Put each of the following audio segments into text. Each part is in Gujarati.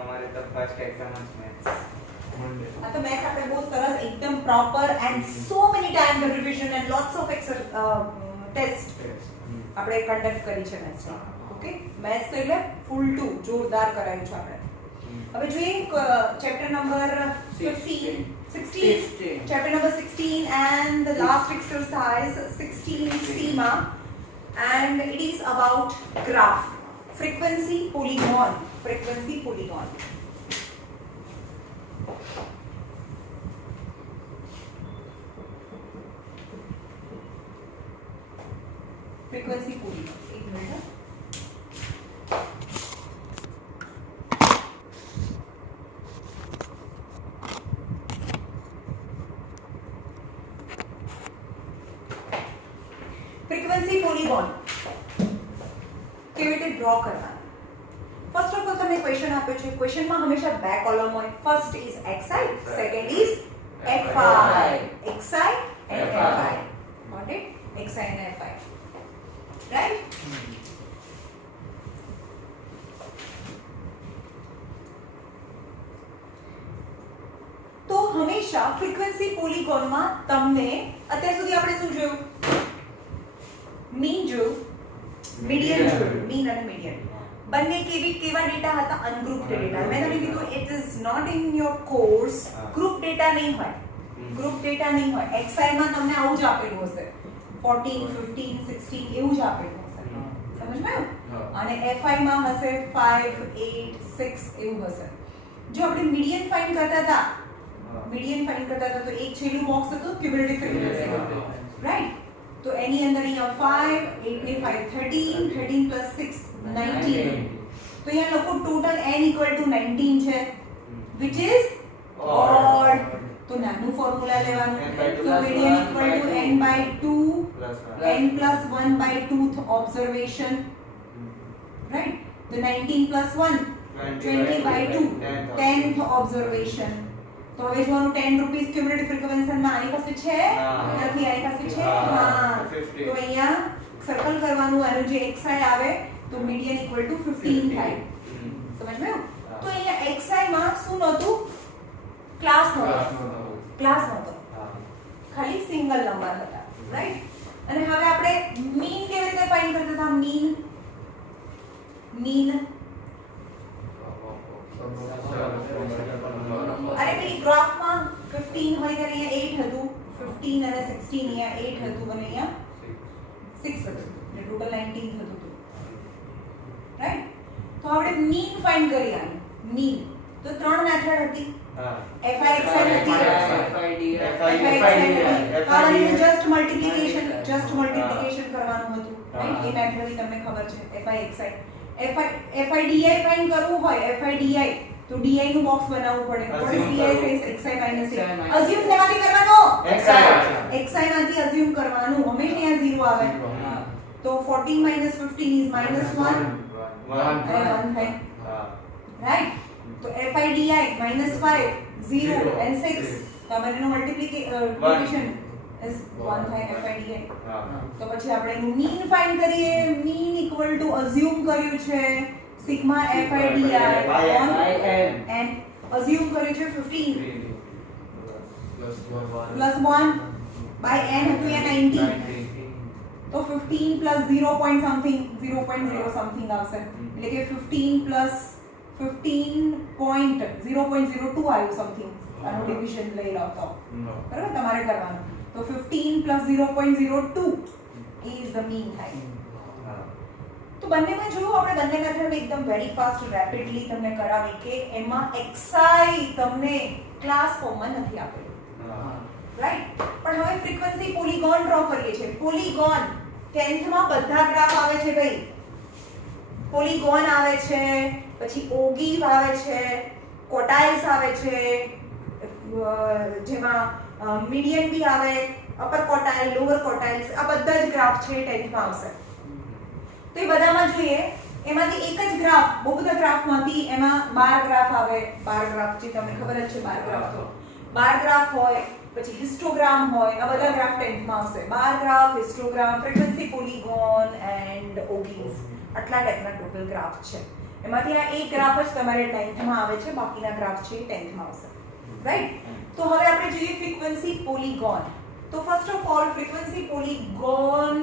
हमारे तो फर्स्ट एग्जाम જ मैथ्स આ તો મેથ્સ આપણે બહુ સરસ એકદમ proper and so many time the revision and lots of test આપણે કન્ડક્ટ કરી છે મેથ્સ ઓકે મેથ્સ તો એટલે ફૂલ ટુ જોરદાર કરાયું છે આપણે હવે જોઈએ chapter number 16 chapter number 16 and the last exercise 16C ma and it is about graph frequency polygon frequency polygon एक मिनट फ्रीक्वेंसी पॉलीगॉन કેવી રીતે ડ્રો કરવાના ફર્સ્ટ ઓફ ઓલ તમને ક્વેશ્ચન આપ્યો છે ક્વેશ્ચનમાં હંમેશા બે કોલમ હોય first is xi second is fi xi and fi got it xi and fi right તો હંમેશા ફ્રીક્વન્સી પોલીગોનમાં તમને અત્યાર સુધી આપણે શું જોયું मीन जो मीडियन जो मीन અને मीडियन બંને કેવા ડેટા હતા અનગ્રુપ્ડ ડેટા મેં તમને કીધું it is not in your course group data નહીં હોય ગ્રુપ ડેટા નહીં હોય xi માં તમને આવું જ આપેલું હશે 14 15 16 એવું જ આપેલું હશે સમજમાં અને fi માં હશે 5 8 6 એવું હશે જો આપણે મીડિયન ફાઇન્ડ કરતા હતા તો એક છેલ્લું બોક્સ હતું ક્યુમ્યુલેટિવ ફ્રીક્વન્સી રાઈટ तो एनी अंदर यहाँ 5 8 ने 5 13 13 plus 6 19 तो यहाँ लोगों टोटल n equal to 19 है which is odd तो नानु फॉर्मूला लेवानो तो median equal to n by 2 n plus 1 by 2th observation right the 19 plus 1 20 by 2 10th observation તો હવે જોવાનું 10 રૂપીસ ક્યુમ્યુલેટિવ ફ્રીક્વન્સી માં આની પાસે છે નથી આની પાસે છે હા તો અહીંયા સર્કલ કરવાનું અને જે xi આવે તો મીડિયન ઇક્વલ ટુ 15 થાય સમજમાં તો અહીંયા xi માં શું નહોતું ક્લાસ નહોતો ખાલી સિંગલ નંબર હતા રાઈટ અને હવે આપણે મીન કેવી રીતે ફાઇન્ડ કરતા હતા મીન अरे मेरी ग्राफ में 15 હોય ત્યારે અહીંયા 8 હતું 15 અને 16 અહીંયા 8 હતું અને અહીંયા 6 હતું એટલે ટોટલ 19 થતું હતું રાઈટ તો આપણે મીન ફાઇન્ડ કરી આની મીન તો ત્રણ મેથડ હતી fi xi હતી fi જસ્ટ મલ્ટીપ્લિકેશન કરવાનું હતું રાઈટ એ મેથડ ની તમને ખબર છે fi xi FIDI ફાઇન્ડ કરવું હોય FIDI તો DI નું બોક્સ બનાવવું પડે what is DI says xi minus a assume શેમાંથી કરવાનો xi માંથી અઝ્યુમ કરવાનું હંમેશા અહીંયા 0 આવે તો 14 minus 15 is minus 1 અને 1 થાય રાઈટ તો FIDI minus 5 0 and 6 તો અમારેનો મલ્ટીપ્લિકેશન is 1 થાય FIDI તો પછી આપણે એનું મીન ફાઇન્ડ કરીએ મીન ઇક્વલ ટુ અઝ્યુમ કર્યું છે sigma FIDI on and assume કર્યું છે 15 plus 1 by n હતું એ 19 તો 15 plus 0 point something 0.0 something આવશે એટલે કે 15 plus 15.0.02 આવ્યું સમથિંગ આનું ડિવિઝન લઈ લો તો બરાબર તમારે કરવાનું तो 15 plus 0.02 is the mean time तो બંને માં જોયું આપણે બંને મેથડ એકદમ વેરી ફાસ્ટ રેપિડલી તમને કરાવી કે એમાં xi તમને ક્લાસ ફોર્મમાં નથી આપેલું રાઈટ પણ હવે ફ્રીક્વન્સી પોલીગોન ડ્રો કરીએ છીએ પોલીગોન 10th માં બધા ગ્રાફ આવે છે ભાઈ પોલીગોન આવે છે પછી ઓગીવ આવે છે કોટાઇલ્સ આવે છે જેમાં મીડિયન भी આવે અપર ક્વોટાઇલ લોઅર ક્વોટાઇલ્સ આ બધા જ ગ્રાફ છે 10th માં આવશે તો એ બધામાં જોઈએ એમાંથી એક જ ગ્રાફ બહુ બધા ગ્રાફમાંથી એમાં 12 ગ્રાફ આવે 12 ગ્રાફ જે તમને ખબર જ છે 12 ગ્રાફ તો 12 ગ્રાફ હોય પછી હિસ્ટોગ્રામ હોય આ બધા ગ્રાફ 10th માં આવશે 12 graph histogram frequency polygon and ogives આટલા ટાઈપના ટોટલ ગ્રાફ છે એમાંથી આ એક ગ્રાફ જ તમારે 10th માં આવે છે, બાકીના ગ્રાફ છે 10th માં આવશે, રાઈટ? તો હવે આપણે જોઈએ ફ્રીક્વન્સી પોલીગોન. તો first of all frequency polygon,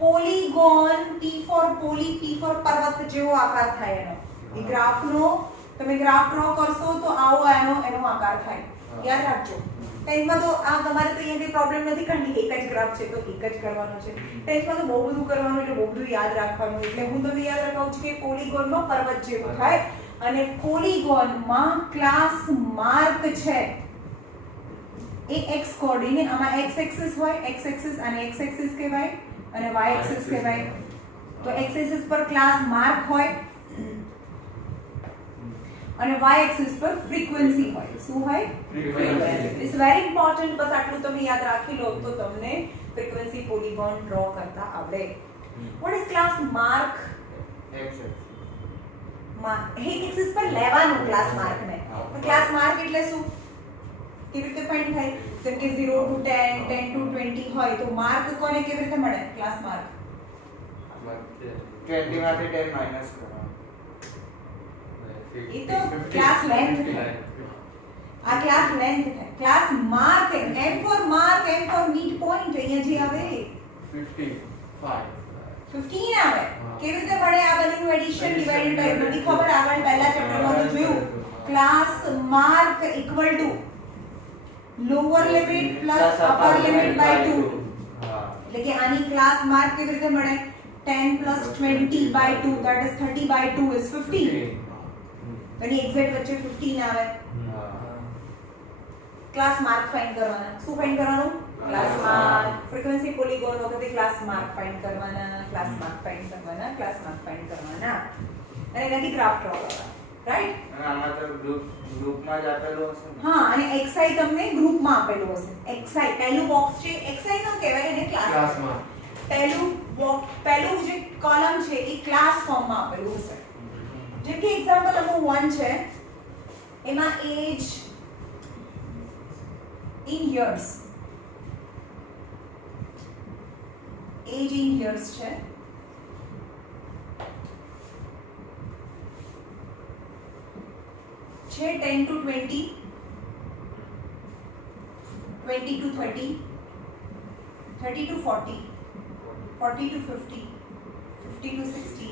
polygon P for poly, P for પર્વત જેવો આકાર થાય એનો. એ ગ્રાફનો તમે ગ્રાફ ડ્રો કરશો તો આવો એનો આકાર થાય, યાદ રાખજો. 10th માં તો આ તમારે તો અહીંયા કઈ પ્રોબ્લેમ નથી, કારણ કે એક જ ગ્રાફ છે તો એક જ કરવાનો છે. 10th માં તો બહુ બધું કરવાનું, એટલે બહુ બધું યાદ રાખવાનું. એટલે હું તમને યાદ રખાવું છું કે પોલીગોનનો પર્વત જેવો થાય, અને પોલીગોનમાં ક્લાસ માર્ક છે એ x કોઓર્ડિનેટ, આમાં x એક્સિસ હોય, x એક્સિસ અને x એક્સિસ કહેવાય અને y એક્સિસ કહેવાય. તો x એક્સિસ પર ક્લાસ માર્ક હોય અને y એક્સિસ પર ફ્રીક્વન્સી હોય. શું હોય? ફ્રીક્વન્સી. It's very important. બસ આટલું તમે યાદ રાખી લો તો તમને ફ્રીક્વન્સી પોલીગોન ડ્રો કરતા આવડે. What is class mark? x axis. એક એક્સિસ પર લેવાનું ક્લાસ માર્ક ને. તો ક્લાસ માર્ક એટલે શું? કેવી રીતે ફાઇન્ડ થાય? જેમ કે 0 to 10, 10 to 20 હોય તો માર્ક કોને કેવી રીતે મળે? ક્લાસ માર્ક 20 માંથી 10 માઈનસ કરવાનો. એ તો ક્લાસ લેન્થ થાય. આ ક્લાસ લેન્થ થાય. Class mark, m for mark, m for mid point. અહીંયા જે આવે 15 આવે. કેવી રીતે મળે? આ બંનેનું એડિશન ડિવાઇડેડ બાય બધી ખબર આગળ પહેલા ચેપ્ટરમાં તો જોયું. Class mark equal to lower limit plus upper limit by 2. એટલે કે આની ક્લાસ માર્ક કેવી રીતે મળે? 10 plus 20 by 2, that is 30 by 2 is 15. Any exact વચ્ચે 15 આવે. ક્લાસ માર્ક ફાઇન્ડ કરવાના. શું ફાઇન્ડ કરવાનું? Class mark. ફ્રીક્વન્સી પોલીગોન વખતે ક્લાસ માર્ક ફાઇન્ડ કરવાના, ક્લાસ માર્ક ફાઇન્ડ કરવાના, ક્લાસ માર્ક ફાઇન્ડ કરવાના અને એનાથી ગ્રાફ ડ્રો કરવાના, રાઈટ? અને આમાં તો ગ્રુપમાં જ આપેલું હશે ને? હા, અને xi તમને ગ્રુપમાં આપેલું હશે. xi પહેલું બોક્સ છે, xi નો કહેવાય એને ક્લાસમાં. પહેલું જે કોલમ છે એ ક્લાસ ફોર્મમાં આપેલું હશે. જેમ કે એક્ઝામ્પલ નંબર 1 છે, એમાં age in years, age in years છે. છે 10 to 20, 20 to 30, 30 to 40, 40 to 50, 50 to 60,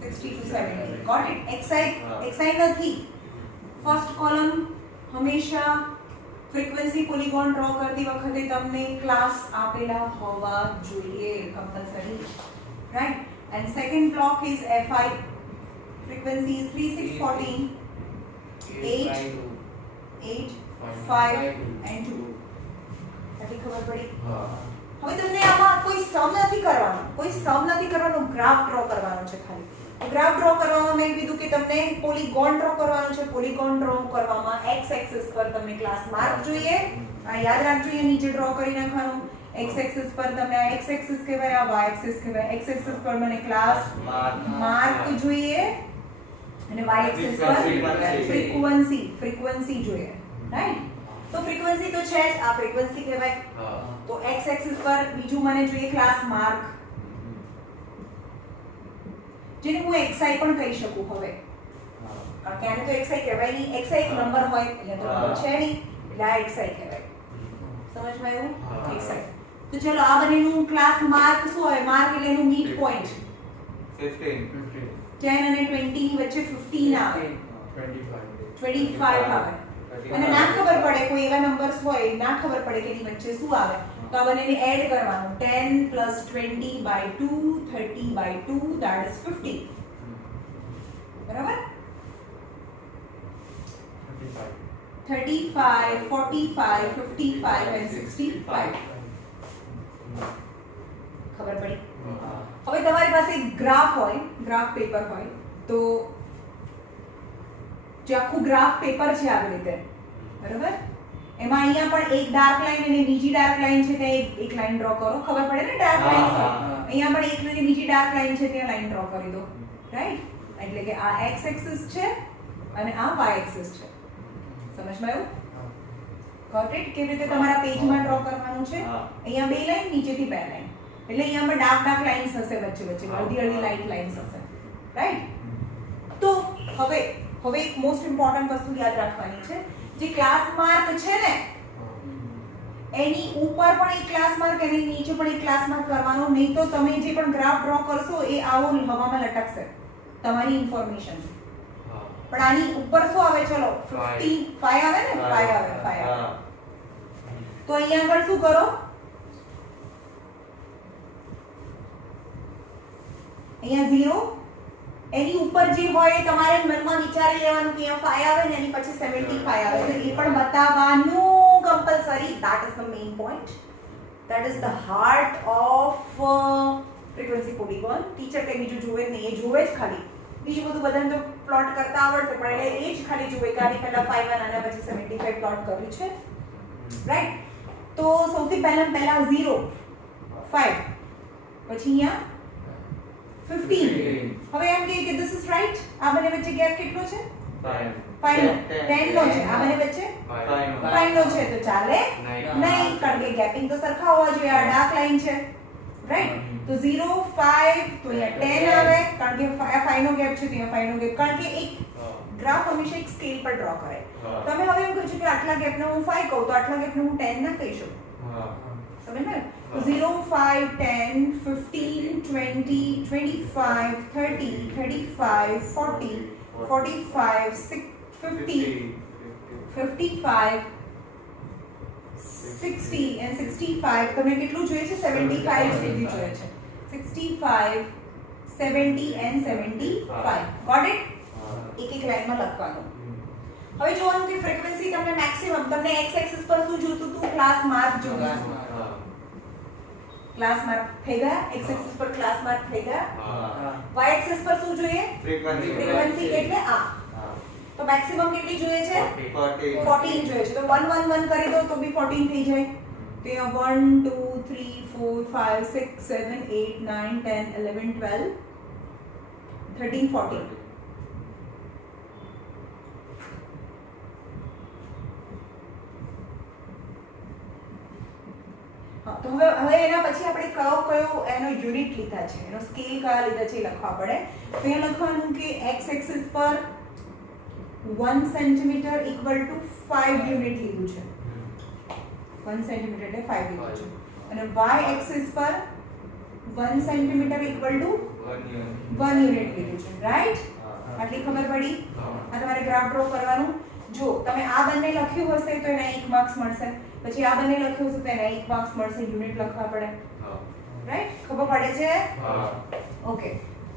60 to 70. Got it? xi નથી. ફર્સ્ટ કોલમ હંમેશા ફ્રીક્વન્સી પોલીગોન ડ્રો કરતી વખતે તમને ક્લાસ આપેલા હોવા જોઈએ, compulsory, right? And second block is fi. Frequency is 3, 6, 14, 8, 5 and 2. આટલી ખબર પડી? હવે તમને આમાં કોઈ સમ નથી કરવાનો, ગ્રાફ ડ્રો કરવાનો છે ખાલી. ગ્રાફ ડ્રો કરવામાં મેં કીધું કે તમને પોલીગોન ડ્રો કરવાનો છે. પોલીગોન ડ્રો કરવામાં x એક્સિસ પર તમને ક્લાસ માર્ક જોઈએ. આ યાદ રાખજો, અહીંયા નીચે ડ્રો કરી નાખવાનું. x એક્સિસ પર તમને આ x એક્સિસ કહેવાય, આ y એક્સિસ કહેવાય. x એક્સિસ પર મને ક્લાસ માર્ક જોઈએ અને y એક્સિસ પર ફ્રીક્વન્સી જોઈએ, રાઈટ? તો ફ્રીક્વન્સી તો છે જ, આ ફ્રીક્વન્સી કહેવાય. તો x એક્સિસ પર બીજું મને જોઈએ ક્લાસ માર્ક, જેને હું xi પણ કહી શકું હવે, કારણ કે આને તો xi કહેવાય નહીં. xi એક નંબર હોય, અહીંયા તો નંબર છે નહીં, એટલે આ xi કહેવાય. સમજમાં આવ્યું? xi. તો ચલો આ બંનેનું ક્લાસ માર્ક શું હોય? માર્ક એટલે એનું મિડ પોઈન્ટ 15. 10 અને 20 ની વચ્ચે 15 આવે, 25 આવે. અને ના ખબર પડે, કોઈ એવા નંબર્સ હોય ના ખબર પડે કે એની વચ્ચે શું આવે, તો આ બંનેને એડ કરવાનું. 10 plus 20 by 2, 30 by 2, that is 50. બરાબર? 35, 45, 55 and 65. ખબર પડી? હવે તમારી પાસે ગ્રાફ હોય, ગ્રાફ પેપર હોય, તો જે આખું ગ્રાફ પેપર છે આવી રીતે, બરાબર? એમાં અહીંયા પણ એક ડાર્ક લાઈન અને બીજી ડાર્ક લાઈન છે, ત્યાં એક લાઈન ડ્રો કરો. ખબર પડે ને ડાર્ક લાઈન? અહીંયા પણ એક અને બીજી ડાર્ક લાઈન છે, ત્યાં લાઈન ડ્રો કરી દો, રાઈટ? એટલે કે આ x એક્સિસ છે અને આ y એક્સિસ છે. સમજમાં આવ્યું? Got it? કેવી રીતે તમારા પેજમાં ડ્રો કરવાનું છે? અહીંયા બે લાઈન, નીચેથી બે લાઈન, એટલે અહીંયા ડાર્ક લાઇન્સ હશે વચ્ચે, અડધી લાઇન્સ હશે, રાઈટ? તો હવે એક મોસ્ટ ઇમ્પોર્ટન્ટ વસ્તુ યાદ રાખવાની છે, જે ક્લાસ માર્ક છે ને એની ઉપર પણ એક ક્લાસ માર્ક એની નીચે પણ એક ક્લાસ માર્ક કરવાનો, નહીં તો તમે જે પણ ગ્રાફ ડ્રો કરશો એ આવો હવામાં લટકશે તમારી ઇન્ફોર્મેશન. પણ આની ઉપર શું આવે? ચલો 55 આવે ને, 5 આવે. તો અહીંયા આગળ શું કરો? અહીંયા 0 એની ઉપર જે હોય તમારે મનમાં વિચારી લેવાનું કે અહીંયા 5 આવે ને એની પછી 75 આવે, તો એ પણ બતાવવાનું compulsory. That is the main point, that is the heart off frequency polygon. Teacher કઈ બીજું જોવે નહીં, એ જોવે જ ખાલી, બીજું બધું બધાને તો પ્લોટ કરતા આવડશે, પણ એ જ ખાલી જોવે કે આની પહેલા 5 અને પછી 75 પ્લોટ કર્યું છે, રાઈટ? તો સૌથી પહેલા 0 5 પછી અહીંયા 15. હવે એમ કે ધીસ ઇઝ રાઈટ. આ બંને વચ્ચે ગેપ કેટલો છે? 5 નો. 10 નો છે. આ બંને વચ્ચે 5 નો છે, તો ચાલે નહીં, કારણ કે ગેપિંગ તો સરખા હોવા જોઈએ. આ ડાર્ક લાઈન છે, રાઈટ? તો 0 5 તો અહીંયા 10 આવે, કારણ કે 5 નો ગેપ છે, તો અહીંયા 5 નો ગેપ, કારણ કે એક ગ્રાફ હંમેશા એક સ્કેલ પર ડ્રો કરે. તમે હવે એમ કહો છો કે આટલા ગેપને હું 5 કહું, તો આટલા ગેપને હું 10 ના કહી શકું. સમજ્યા? તો 0 5 10 15 20 25 30 35 40 45 50 55 60 and 65. તમને કેટલું જોઈએ છે? 75 સુધી જોઈએ છે. 65 70 and 75. Got it? એક લાઈનમાં લખવાનું. હવે જોવાનું કે ફ્રીક્વન્સી તમને મેક્સિમમ, તમને x એક્સિસ પર શું જોતું હતું? ક્લાસ માર્ક જોતું. ક્લાસ માર્ક થઈ ગયા. x એક્સિસ પર ક્લાસ માર્ક થઈ ગયા. y એક્સિસ પર શું જોઈએ? ફ્રીક્વન્સી એટલે આ. તો મેક્સિમમ કેટલી જોઈએ છે? 14 જોઈએ છે. તો 1 1 1 કરી દો તો બી 14 થઈ જાય. તો 1 2 3 4 5 6 7 8 9 10 11 12 13 14. તો હવે એના પછી આપણે કયો એનો યુનિટ લીધા છે, એનો સ્કેલ કયા લીધા છે એ લખવા પડે. તો એ લખવાનું કે x એક્સિસ પર 1 સેન્ટીમીટર ઇક્વલ ટુ 5 યુનિટ લીધું છે. 1 સેન્ટીમીટર એટલે 5 લીધું છે. અને y એક્સિસ પર 1 સેન્ટીમીટર ઇક્વલ ટુ 1 યુનિટ લીધું છે, રાઈટ? આટલી ખબર પડી? આ તમારે ગ્રાફ ડ્રો કરવાનું. જો તમે આ બંને લખ્યું હશે તો એના 1 માર્ક્સ મળશે, પછી આ બંને લખ્યું હશે તો એના 1 માર્ક્સ મળશે. યુનિટ લખવા પડે, રાઈટ? ખબર પડે છે? ઓકે.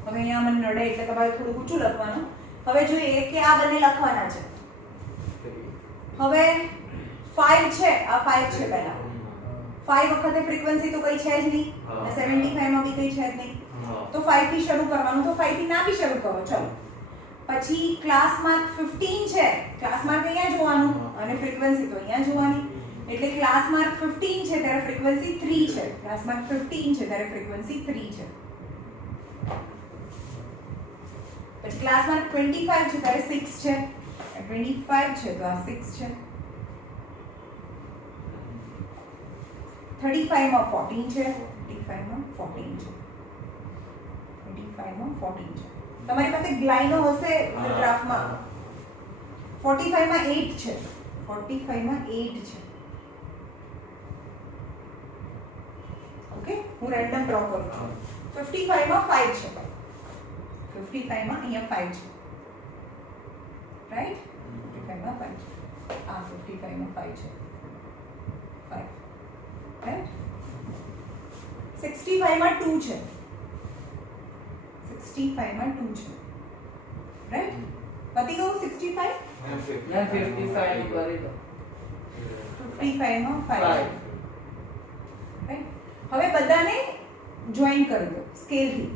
હવે અહીંયા મને નડે એટલે તમારે થોડું ઊંચું લખવાનું. હવે જોઈએ કે આ બંને લખવાના છે. હવે 5 છે, આ 5 છે પહેલા. 5 વખતે ફ્રીક્વન્સી તો કઈ છે જ નહીં, અને 75 માં બી કઈ છે જ નહીં. તો 5 થી શરૂ કરવાનું, તો 5 થી ના બી શરૂ કરો. ચલો, પછી ક્લાસ માર્ક 15 છે. ક્લાસ માર્ક અહીંયા જોવાનું અને ફ્રીક્વન્સી તો અહીંયા જોવાની. એટલે ક્લાસ માર્ક 15 છે ત્યારે ફ્રીક્વન્સી 3 છે. ક્લાસ માર્ક 15 છે ત્યારે ફ્રીક્વન્સી 3 છે. પછી ક્લાસ માર્ક 25 છે ત્યારે 6 છે. 25 છે તો આ 6 છે. 35 માં 14 છે. 35 માં 14 છે. 35 માં 14 છે. તમારી પાસે લાઈનો હશે ગ્રાફમાં. 45 માં 8 છે. 45 માં 8 છે. ઓકે, હું રેન્ડમ ડ્રો કરું છું. 55 માં 5 છે. 55 માં અહીંયા 5 છે, રાઈટ? 55 માં 5 છે. આ 55 માં 5 છે. 5, રાઈટ? 65 માં 2 છે. 65 માં 2 છે, રાઈટ? પતી ગયું 65? 55 કરી દો. 55 માં 5 છે, રાઈટ? હવે બધાને જોઈન કરી દો સ્કેલથી.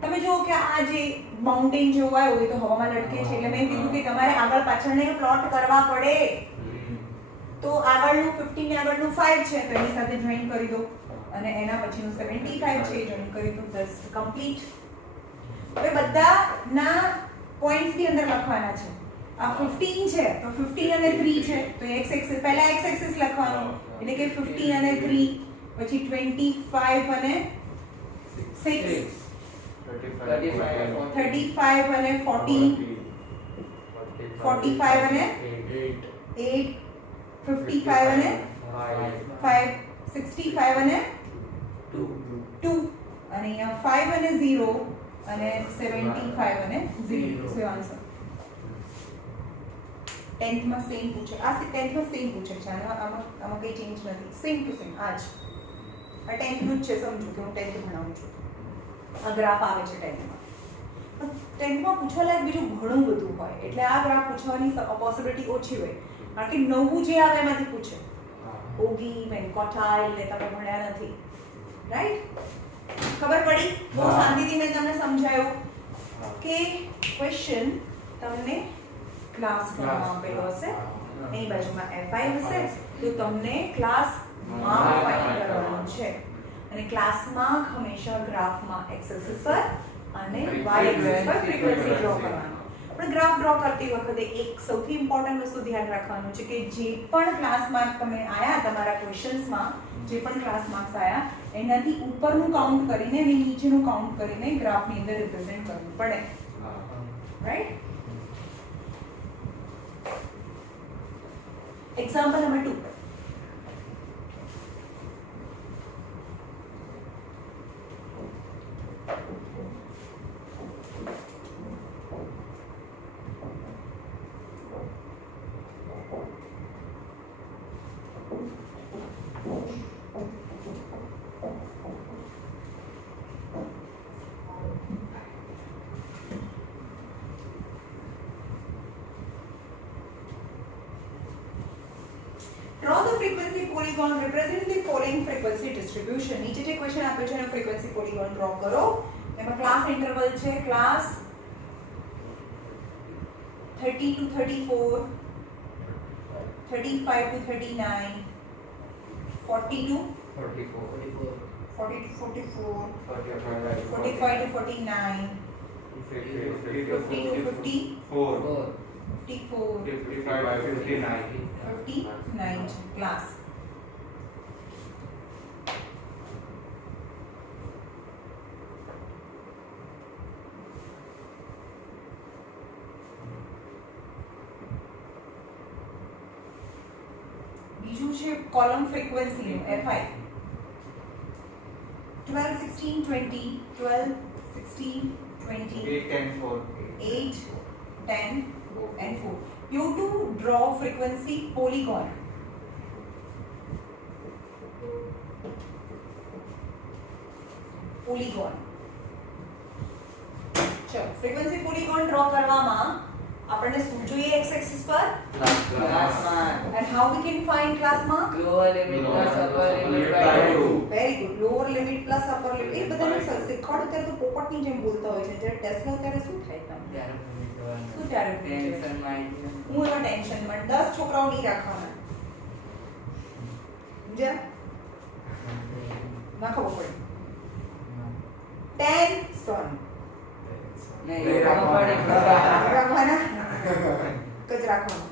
તમે જુઓ કે આ જે માઉન્ટેન જેવું આવ્યું એ તો હવામાં લટકે છે, એટલે મેં કીધું કે તમારે આગળ પાછળને પ્લોટ કરવા પડે. તો આગળનું 15 ને આગળનું 5 છે તો એની સાથે જોઈન કરી દો, અને એના પછીનું 75 છે એ જોઈન કરી દો. બસ કમ્પ્લીટ. હવે બધાના પોઈન્ટ્સ ની અંદર લખવાના છે. આ 15 છે તો 15 અને 3 છે તો x એક્સિસ, પહેલા x એક્સિસ લખવાનું, એટલે કે 15 અને 3, પછી 25 અને 6, 35 35 અને 40 45 અને 8 55 અને 5 65 અને 2 અને અહીંયા 5 અને 0 અને 75 અને 0 સો આન્સર 10th માં સેમ પૂછે આ 10th માં સેમ પૂછે છે આમાં કઈ ચેન્જ નથી સેમ ટુ સેમ આ 10th નું જ છે સમજો કે હું 10th ભણાવું છું આ ગ્રાફ આવે છે 10th માં 10th માં પૂછવા લાયક બીજું ઘણું બધું હોય એટલે આ ગ્રાફ પૂછવાની પોસિબિલિટી ઓછી હોય કારણ કે નવું જે આવે એમાંથી પૂછે ઓગી મેન કોઠાઇલ ને તમે ભણ્યા નથી રાઈટ ખબર પડી બહુ શાંતિથી મેં તમને સમજાયું કે ક્વેશ્ચન તમને ક્લાસમાં આપેલો હશે એની બાજુમાં fi હશે તો તમને ક્લાસમાં ફાઇન્ડ કરવાનું છે અને ક્લાસમાં હંમેશા ગ્રાફમાં x એક્સિસ પર અને y એક્સિસ પર ફ્રીક્વન્સી ડ્રો કરવાનું આપણે ગ્રાફ ડ્રો કરતી વખતે એક સૌથી ઇમ્પોર્ટન્ટ વસ્તુ ધ્યાન રાખવાનું છે કે જે પણ ક્લાસ માર્ક તમે આયા તમારા ક્વેશ્ચન્સમાં જે પણ ક્લાસ માર્ક્સ આયા એનાથી ઉપરનું કાઉન્ટ કરીને અને નીચેનું કાઉન્ટ કરીને ગ્રાફની અંદર રિપ્રેઝન્ટ કરવું પડે right example number 2 Draw the frequency polygon representing the following frequency distribution. નીચે જે ક્વેશ્ચન આપેલ છે એનો frequency polygon ડ્રો કરો. એમાં ક્લાસ ઇન્ટરવલ છે class 30 to 34, 35 to 39, 40 to 40 to 44, 45 to 49, 50 to 54, 59 class. બીજું છે કોલમ ફ્રીક્વન્સી નું fi 12 16 20 12 16 20 8 and 4 8 10 and 4. You to draw frequency polygon. Polygon. ચલો frequency polygon draw કરવામાં આપણને શું જોઈએ x axis પર class mark and how we can find class mark lower limit plus upper limit by 2 very good lower limit plus upper limit એ બધાને શીખવાડો ત્યારે તો પોપટની જેમ બોલતા હોય છે જ્યારે ટેસ્ટ લો ત્યારે શું થાય તમને શું ત્યારે ટેન્શન માં હું એમાં ટેન્શનમાં 10 છોકરાઓ નહીં રાખવાના સમજ્યા ના ખબર પડે 10 સ્ટોન નહીં રાખવાના રાખવાના કચ રાખવાના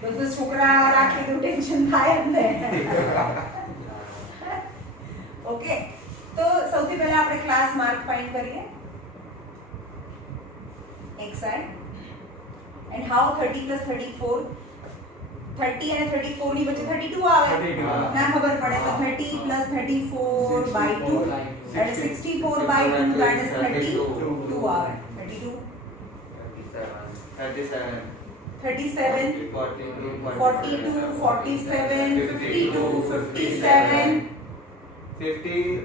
બધું છોકરા રાખે તો ટેન્શન થાય જ ને ઓકે તો સૌથી પહેલા આપણે ક્લાસ માર્ક ફાઇન્ડ કરીએ x side and how 30 plus 34 30 અને 34 ની વચ્ચે 32 આવે ના ખબર પડે તો 30 plus 34 by 2 and 64 by 2 that is 32 આવે 32 37 37 42 42 47 52 57 50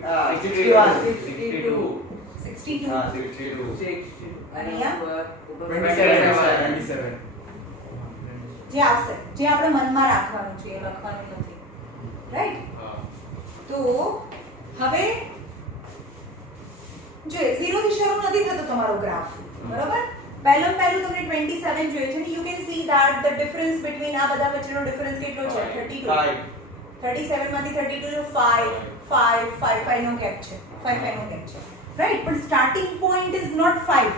62 62 અને અહીંયા 27 જે આવશે જે આપણે મનમાં રાખવાનું છે એ લખવાનું નથી રાઈટ તો હવે જો 0 થી શરૂ નથી થતો તમારો ગ્રાફ બરાબર પહેલું તમને 27 જોઈએ છે you can see that the difference between આ બધા વચ્ચેનો ડિફરન્સ કેટલો છે 32 37 માંથી 32 5 5 5 5 નો ગેપ છે 5 5 નો ગેપ છે રાઈટ પણ સ્ટાર્ટિંગ પોઈન્ટ ઇઝ નોટ 5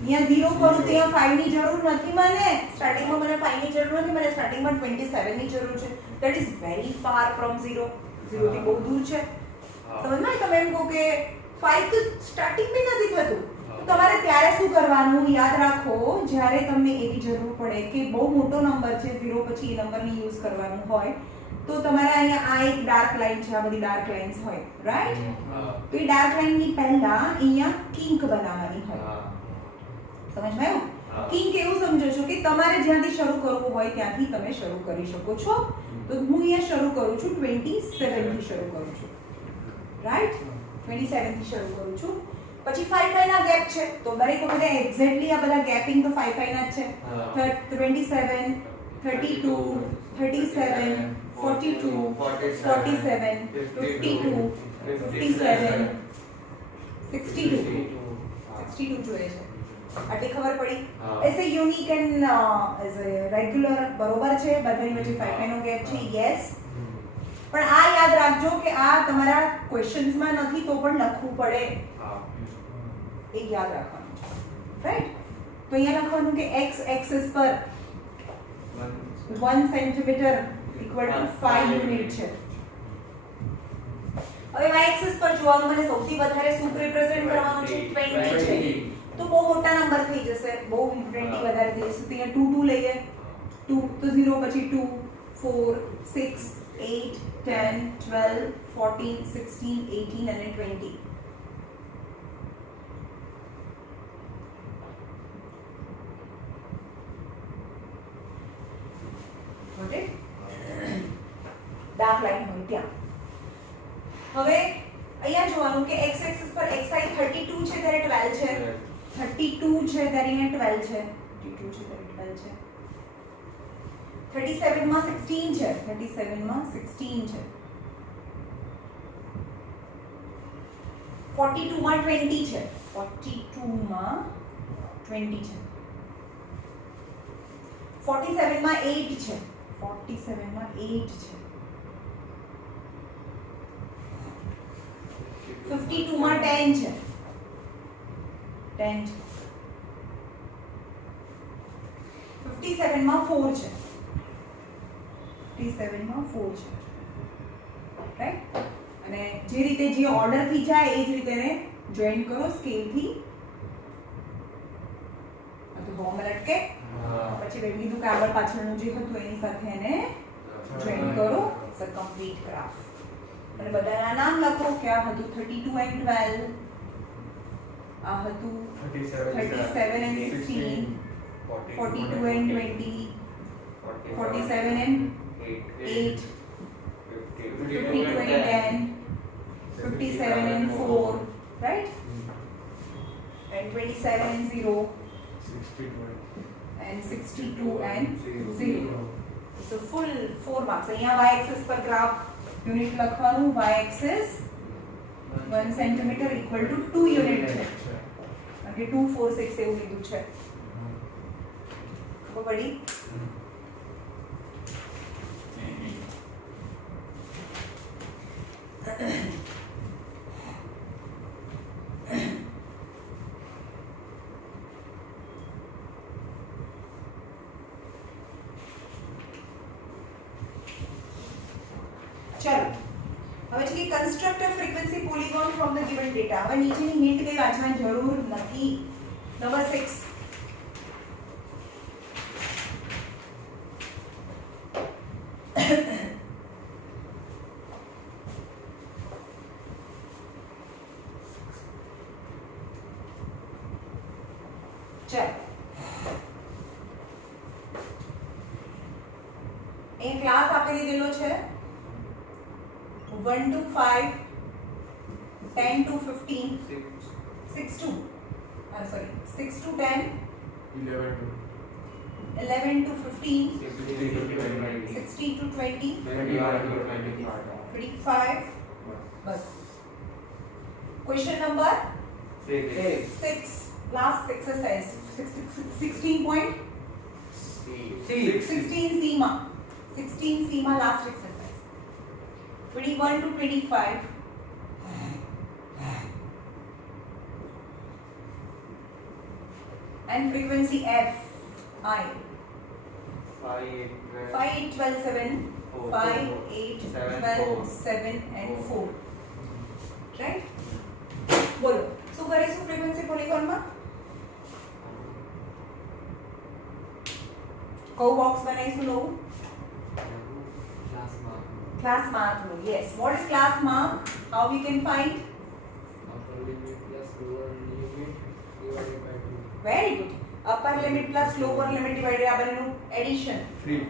અહીંયા 0 કરું ત્યાં 5 ની જરૂર નથી મને સ્ટાર્ટિંગમાં મને 5 ની જરૂર નથી મને સ્ટાર્ટિંગમાં 27 ની જરૂર છે that is very far from 0 0 થી બહુ દૂર છે સમજમાં તમે એમ કહો કે 5 તો સ્ટાર્ટિંગ में નથી થતું. તો તમારે ત્યારે શું કરવાનું યાદ રાખો, જ્યારે તમને એવી જરૂર પડે કે બહુ મોટો નંબર છે 0 પછી એ નંબરને યુઝ કરવાનું હોય તો તમારે અહીંયા આ એક ડાર્ક લાઈન છે, આ બધી ડાર્ક લાઇન્સ હોય, રાઈટ? તો એ ડાર્ક લાઈનની પહેલા અહીંયા કિંક બનાવવાની હોય. સમજમાં આવ્યું? કિંક એવું સમજો છો કે તમારે જ્યાંથી શરૂ કરવું હોય ત્યાંથી તમે શરૂ કરી શકો છો. તો હું અહીંયા શરૂ કરું છું 27 થી શરૂ કરું છું, રાઈટ? 27 થી શરૂ કરું છું. પછી 5 5 ના ગેપ છે તો દરેક વખતે એક્ઝેક્ટલી આ બધા ગેપિંગ તો 5 5 ના જ છે. 27 32 37 42 47 52 57 62 જોઈએ છે. આટલી ખબર પડી? As a unique and as a regular બરોબર છે, બધાની વચ્ચે 5 5 નો ગેપ છે, યસ. પણ આ યાદ રાખજો કે આ તમારા ક્વેશ્ચન્સમાં નથી તો પણ લખવું પડે, એ યાદ રાખવાનું છે, રાઈટ? તો અહીંયા લખવાનું કે x એક્સિસ પર 1 સેન્ટીમીટર ઇક્વલ ટુ 5 યુનિટ છે. હવે y એક્સિસ પર જોવાનું, મને સૌથી વધારે શું રિપ્રેઝેન્ટ કરવાનું છે? 20 છે. તો બહુ મોટા નંબર થઈ જશે, બહુ 20 વધારે થઈ જશે. તો અહીંયા 2 2 લઈએ, 2 તો 0 પછી 2 4 6 8 10 12 14 16 18 અને 20. ઓકે, ડાર્ક લાઈન હોય ત્યાં. હવે અહીંયા જોવાનું કે x એક્સિસ પર xi 32 છે ત્યારે 12 છે, 32 છે ત્યારે અહીંયા 12 છે, 32 છે ત્યારે 12 છે. 37 માં 16 છે, 37 માં 16 છે. 42 માં 20 છે, 42 માં 20 છે. 47 માં 8 છે, 47 માં 8 છે. 52 માં 10 છે, 10 છે. 57 માં 4 છે, 57 માં 4 છે, રાઈટ? અને જે રીતે જે ઓર્ડર થી જાય એ જ રીતે એને જોઈન કરો સ્કેલ થી. આ તો હોમ લટકે, પછી મેં કીધું કે આગળ પાછળનું જે હતું એની સાથે એને જોઈન કરો. It's a complete graph. અને બધાના નામ લખો કે આ હતું 32 and 12, આ હતું 37 and 16, 42 and 20, 47 and 8, 52 and 10, 57 and 4, right? And 27 and 0, and 62 and 0. So full 4 marks. અહીંયા y axis પર ગ્રાફ યુનિટ લખવાનું. y axis 1 centimetre equal to 2 unit છે, કારણ કે 2 4 6 એવું લીધું છે. ખબર પડી? ચલો, હવે છે કે construct a frequency polygon from the given data. હવે નીચેની હિન્ટ કઈ વાંચવાની જરૂર નથી. નંબર 6. ચલો, એ ક્લાસ આપી દીધેલો છે 1 to 5, 10 to 15, 6 to 10, 11 to 15, 16 to 20, 25. बस. Question number 6. Last exercise. 16 C ma. 16 C ma last exercise. 21 to 25. And frequency F I. 5, 12, 7, 5, 8, 12, 7 and 4. Right? કયું બોક્સ બનાવીશું નવું? ક્લાસ માર્ક નું. Yes, what is class mark? How we can find? Very good. Upper limit plus lower limit divided આ બંનેનું addition 3.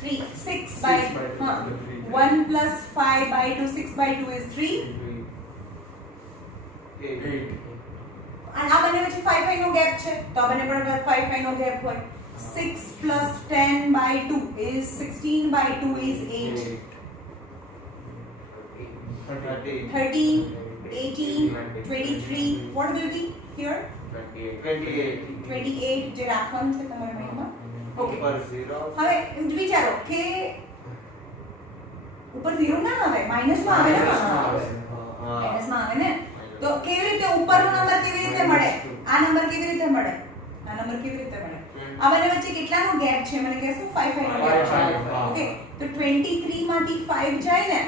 3 6 by 1 plus 5 by 2 6 by 2 is 3 8. અને આ બંને વચ્ચે 5 5 નો ગેપ છે તો આ બંને પર 5 5 નો ગેપ હોય 6 plus 10 by 2 is 16 by 2 is 8 13. 13 18 23 what will be here 28. 28 જે રાખવાનું છે તમારા માઇન્ડમાં ઓકે ઉપર 0. હવે વિચારો કે ઉપર 0 ના આવે માઈનસ માં આવે ને માઈનસ માં આવે ને તો કેવી રીતે ઉપરનો નંબર કેવી રીતે મળે આ નંબર કેવી રીતે મળે આ નંબર કેવી રીતે મળે આ બંને વચ્ચે કેટલાનો ગેપ છે મને કહેશો 5 5 નો ગેપ છે ઓકે તો 23 માંથી 5 જાય ને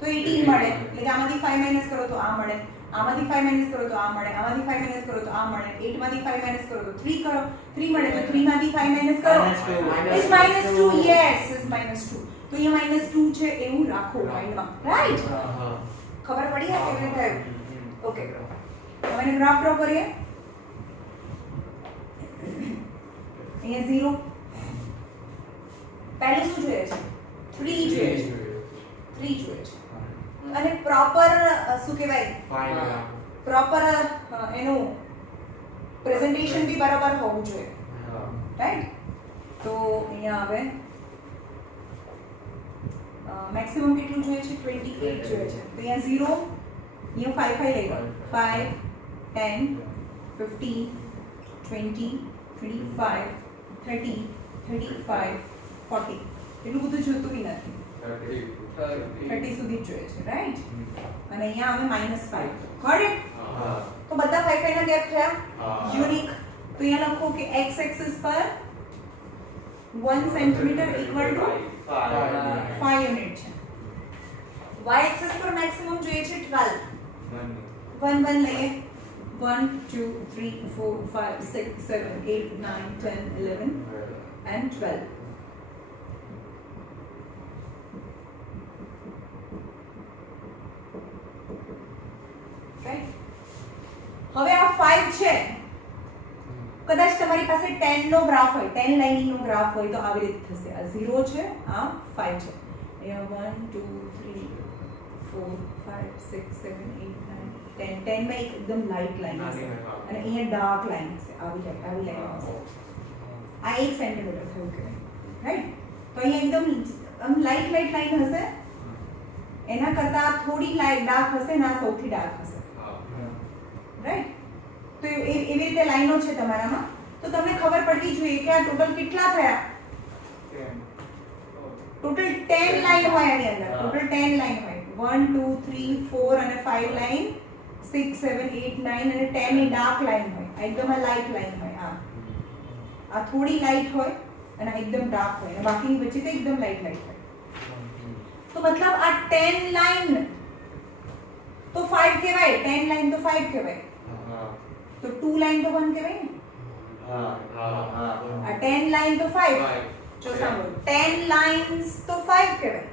તો 18 મળે એટલે આમાંથી 5 માઈનસ કરો તો આ મળે આમાંથી 5 માઈનસ કરો તો આ મળે આમાંથી 5 માઈનસ કરો તો આ મળે 8 માંથી 5 માઈનસ કરો તો 3 કરો 3 મળે તો 3 માંથી 5 માઈનસ કરો is -2 yes is -2 તો અહીંયા -2 છે એવું રાખો માઈન્ડમાં રાઈટ ખબર પડી આ કેવી રીતે થયું ઓકે હવે એને ગ્રાફ ડ્રો કરીએ અહીંયા 0 પહેલું શું જોઈએ છે 3 જોઈએ છે 3 જોઈએ છે અને પ્રોપર શું કહેવાય પ્રોપર એનું પ્રેઝન્ટેશન બી બરાબર હોવું જોઈએ રાઈટ તો અહીંયા આવે મેક્સિમમ કેટલું જોઈએ છે 28 જોઈએ છે તો અહીંયા 0 અહીંયા 5 5 લઈ લો 5 10 15 20 25 30 35 40 એટલું બધું જોતું બી નથી 30 સુધી જ જોઈએ છે રાઈટ અને અહીંયા આવે -5 ગોટ ઇટ તો બધા 5 5 ના ગેપ થયા યુનિક તો અહીંયા લખો કે x એક્સિસ પર 1 સેન્ટીમીટર ઇક્વલ ટુ 5 યુનિટ છે y એક્સિસ પર મેક્સિમમ જોઈએ છે 12 1 1 લઈએ 1 2 3 4 5 6 7 8 9 10 11 and 12 હવે આ 5 છે કદાચ તમારી પાસે 10 નો ગ્રાફ હોય 10 લાઇનિંગ નો ગ્રાફ હોય તો આવી રીતે થશે આ 0 છે આ 5 છે અહીંયા 1 2 3 4 5 6 7 8 9 10 10 માં એકદમ લાઇટ લાઇન હશે અને અહીંયા ડાર્ક લાઇન હશે આવી લાઇન હશે આ 1 સેન્ટીમીટર થયું કે રાઈટ તો અહીંયા એકદમ લાઇટ લાઇન હશે એના કરતા થોડી લાઇટ ડાર્ક હશે ના સૌથી ડાર્ક હશે રાઈટ તો એવી રીતે લાઈનો છે તમારામાં તો તમને ખબર પડવી જોઈએ કે આ ટોટલ કેટલા થયા ટોટલ 10 લાઈન હોય આની અંદર ટોટલ 10 લાઈન હોય 1 2 3 4 અને 5 લાઈન 6 7 8 9 અને 10 એ ડાર્ક લાઈન હોય આ એકદમ લાઇટ લાઈન હોય આ થોડી લાઇટ હોય અને એકદમ ડાર્ક હોય અને બાકીની વચ્ચે તો એકદમ લાઇટ હોય તો મતલબ આ 10 લાઈન તો 5 કહેવાય 10 લાઈન તો 5 કહેવાય तो 2 लाइन तो 1 कहेवाय ने आ 10 लाइन तो 5 जो सांभळो 10 लाइन्स तो 5 कहेवाय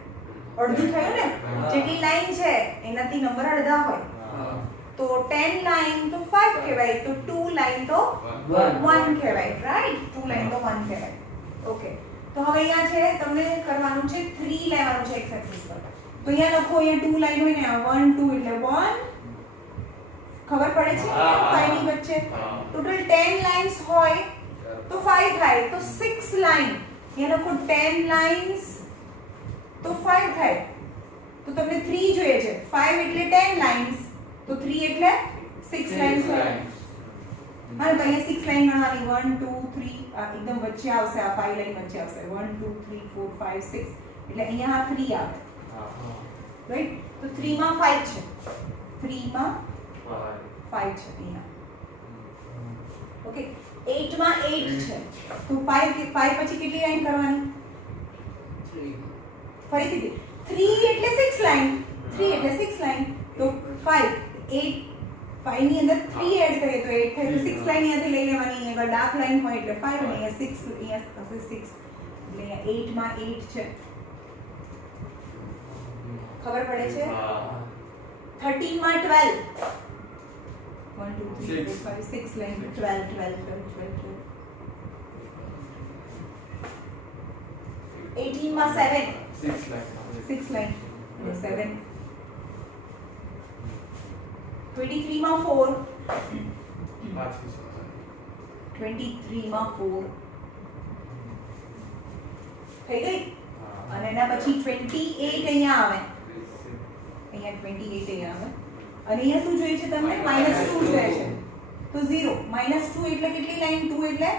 અડધું થયું ને જેટલી લાઈન છે એનાથી નંબર અડધા હોય તો 10 લાઈન તો 5 કહેવાય તો 2 લાઈન તો 1 કહેવાય રાઈટ 2 લાઈન તો 1 કહેવાય ઓકે તો હવે અહીંયા છે તમને કરવાનું છે 3 લેવાનું છે x એક્સિસ પર તો અહીંયા લખો અહીંયા 2 લાઈન હોય ને 1 2 એટલે 1 ખબર પડે છે 5 ની વચ્ચે ટોટલ 10 લાઇન્સ હોય તો 5 થાય તો 6 લાઇન અહીંયા લખો 10 લાઇન્સ તો 5 થાય તો તમને 3 જોઈએ છે 5 એટલે 10 લાઇન્સ તો 3 એટલે 6 લાઇન્સ હોય હા તો અહીંયા 6 લાઇન ગણવાની 1 2 3 એકદમ વચ્ચે આવશે આ 5 લાઇન વચ્ચે આવશે 1 2 3 4 5 6 એટલે અહીંયા આ 3 આવે રાઈટ તો 3 માં 5 છે 3 માં 5 છે અહીંયા ઓકે 8 માં 8 છે તો 5 પછી કેટલી લાઈન કરવાની 3 ફરીથી 3 એટલે 6 લાઈન 3 એટલે 6 લાઈન તો 5 8 5 ની અંદર 3 એડ કરીએ તો 8 થાય. તો 6 લાઈન અહીંયાથી લઈ લેવાની. અહીંયા ડાર્ક લાઈન હોય એટલે 5 અને અહીંયા 6 અહીંયા થશે 6. એટલે અહીંયા 8 માં 8 છે. ખબર પડે છે? 13 માં 12. 1 2 3 4 5 6 લાઈન 12 12 12 12. 18 માં 7. 6 લાઈન 7. 23 માં 4. 23 માં 4 થઈ ગઈ. અને એના પછી 28 અહીંયા આવે. અહીંયા 28 અહીંયા આવે. અને અહીંયા શું જોઈએ છે તમને? -2 જોઈએ છે. તો 0 -2 એટલે કેટલી લાઈન? 2 એટલે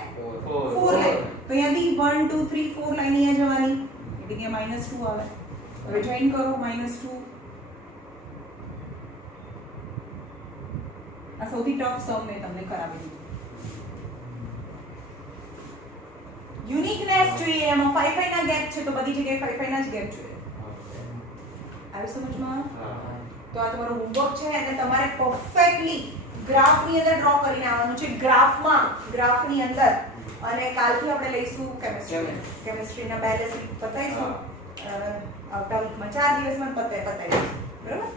4 લાઈન. તો અહીંયાથી 1 2 3 4 લાઈન અહીંયા જવાની. એટલે અહીંયા -2 આવે. હવે જોઈન કરો -2. આ સૌથી ટફ સમ મેં તમને કરાવી દીધું. યુનિકનેસ જોઈએ. એમાં 5 5 ના ગેપ છે તો બધી જગ્યાએ 5 5 ના જ ગેપ જોઈએ. આવી સમજમાં? તો આ તમારું હોમવર્ક છે અને તમારે પરફેક્ટલી ગ્રાફની અંદર ડ્રો કરીને આવવાનું છે. ગ્રાફની અંદર. અને કાલથી આપણે લઈશું કેમિસ્ટ્રીના બે લેસન પતાઈશું. આવતા વીકમાં 4 દિવસમાં પતાવી દઈશું. બરાબર?